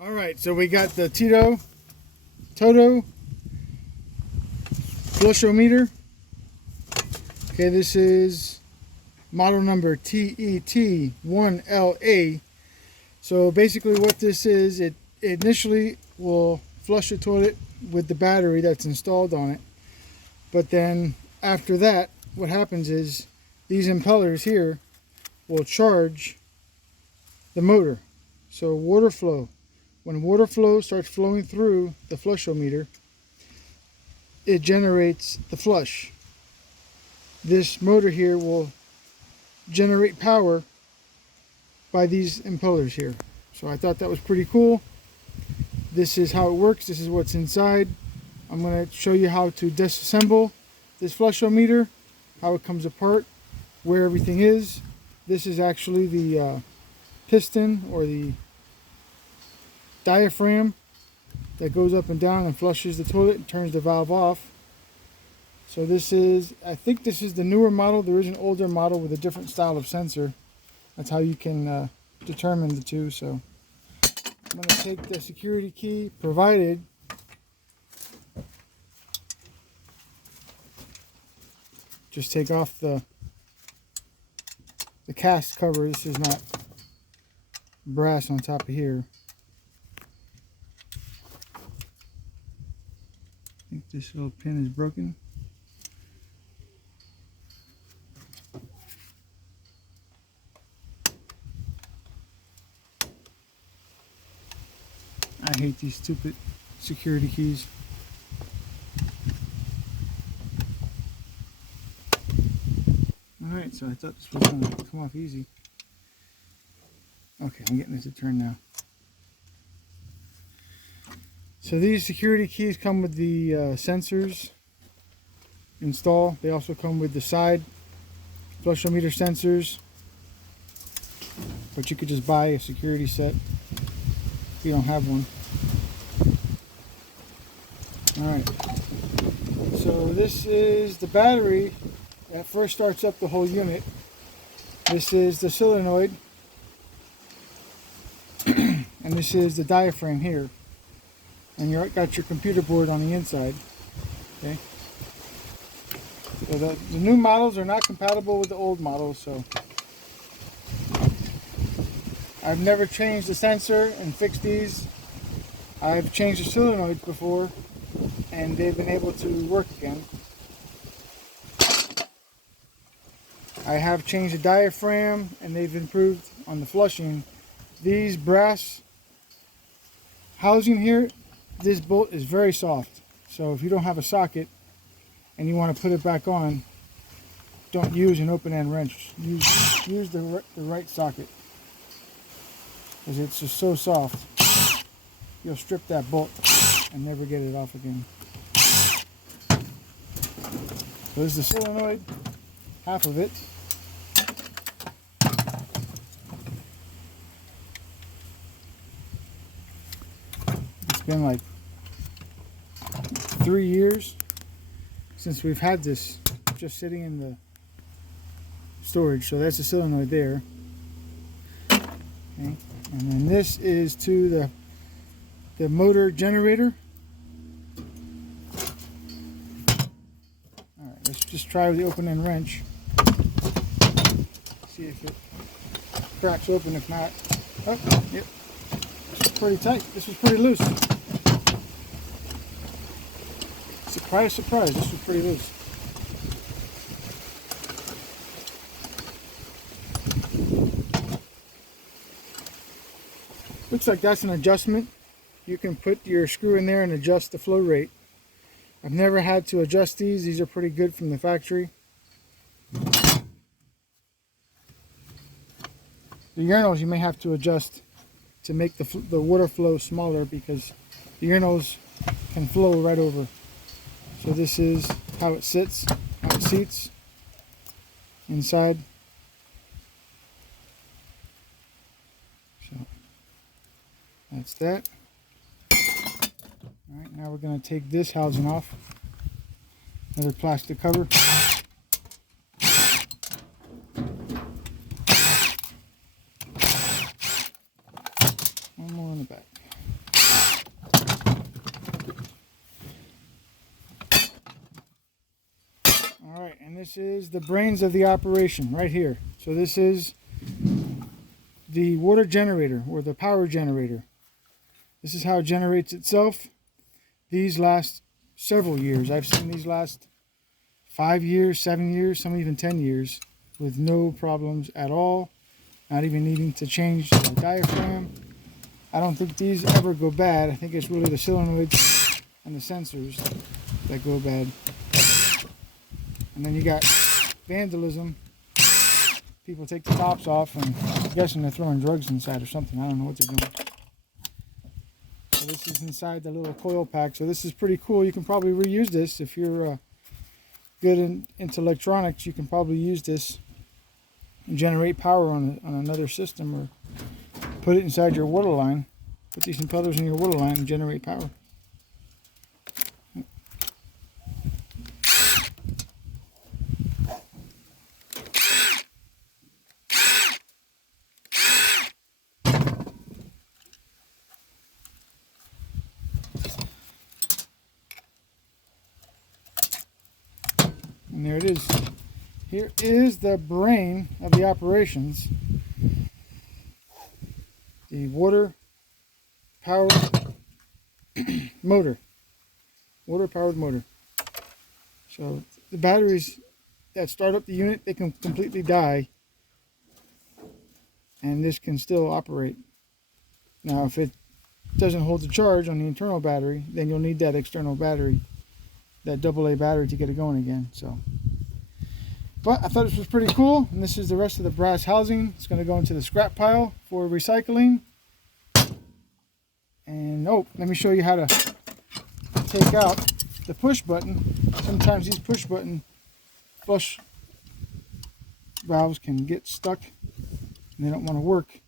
All right, so we got the Toto flushometer. Okay, this is model number TET1LA. So basically what this is, it initially will flush the toilet with the battery that's installed on it. But then after that, what happens is these impellers here will charge the motor. So water flow. When water flow starts flowing through the flushometer, it generates the flush. This motor here will generate power by these impellers here. So I thought that was pretty cool. This is how it works. This is what's inside. I'm going to show you how to disassemble this flushometer, how it comes apart, where everything is. This is actually the piston or the diaphragm that goes up and down and flushes the toilet and turns the valve off. So this is, I think this is the newer model. There is an older model with a different style of sensor. That's how you can determine the two. So I'm going to take the security key provided. Just take off the cast cover. This is not brass on top of here. I think this little pin is broken. I hate these stupid security keys. Alright, so I thought this was going to come off easy. Okay, I'm getting this to turn now. So these security keys come with the sensors installed. They also come with the side flushometer sensors. But you could just buy a security set if you don't have one. Alright, so this is the battery that first starts up the whole unit. This is the solenoid, and this is the diaphragm here. And you got your computer board on the inside. Okay. So the new models are not compatible with the old models, so I've never changed the sensor and fixed these. I've changed the solenoids before, and they've been able to work again. I have changed the diaphragm, and they've improved on the flushing. These brass housing here, this bolt is very soft. So if you don't have a socket and you want to put it back on, don't use an open-end wrench. Use the right socket, because it's just so soft. You'll strip that bolt and never get it off again. So this is the solenoid, half of it. It's been like 3 years since we've had this just sitting in the storage. So that's the solenoid there. Okay. And then this is to the motor generator. Alright, let's just try with the open-end wrench. See if it cracks open. If not, oh, yep, this is pretty tight. This was pretty loose. Surprise, surprise, this was pretty loose. Looks like that's an adjustment. You can put your screw in there and adjust the flow rate. I've never had to adjust these. These are pretty good from the factory. The urinals you may have to adjust to make the water flow smaller, because the urinals can flow right over. So this is how it sits, how it seats inside. So that's that. Alright, now we're going to take this housing off. Another plastic cover. One more in the back. this is the brains of the operation right here. So this is the water generator or the power generator. This is how it generates itself. These last several years. I've seen these last 5 years, 7 years, some even 10 years with no problems at all. Not even needing to change the diaphragm. I don't think these ever go bad. I think it's really the solenoids and the sensors that go bad. And then you got vandalism. People take the tops off, and I'm guessing they're throwing drugs inside or something. I don't know what they're doing. So this is inside the little coil pack. So this is pretty cool. You can probably reuse this if you're good into electronics. You can probably use this and generate power on another system, or put it inside your water line. Put these impellers in your water line and generate power. And there it is. Here is the brain of the operations. The water powered motor. Water powered motor. So the batteries that start up the unit, they can completely die. And this can still operate. Now if it doesn't hold the charge on the internal battery, then you'll need that external battery, that AA battery, to get it going again. So, but I thought this was pretty cool, and this is the rest of the brass housing. It's going to go into the scrap pile for recycling. And oh, let me show you how to take out the push button. Sometimes these push button flush valves can get stuck and they don't want to work.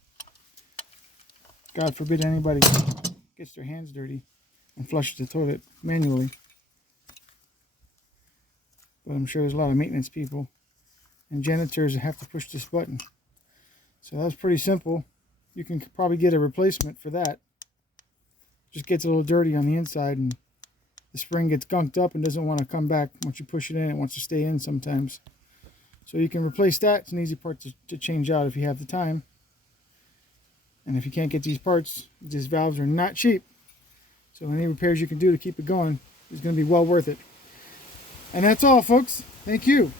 God forbid anybody gets their hands dirty and flushes the toilet manually. But I'm sure there's a lot of maintenance people and janitors that have to push this button. So that's pretty simple. You can probably get a replacement for that. Just gets a little dirty on the inside, and the spring gets gunked up and doesn't want to come back. Once you push it in, it wants to stay in sometimes. So you can replace that. It's an easy part to change out if you have the time. And if you can't get these parts, these valves are not cheap. So any repairs you can do to keep it going is going to be well worth it. And that's all, folks. Thank you.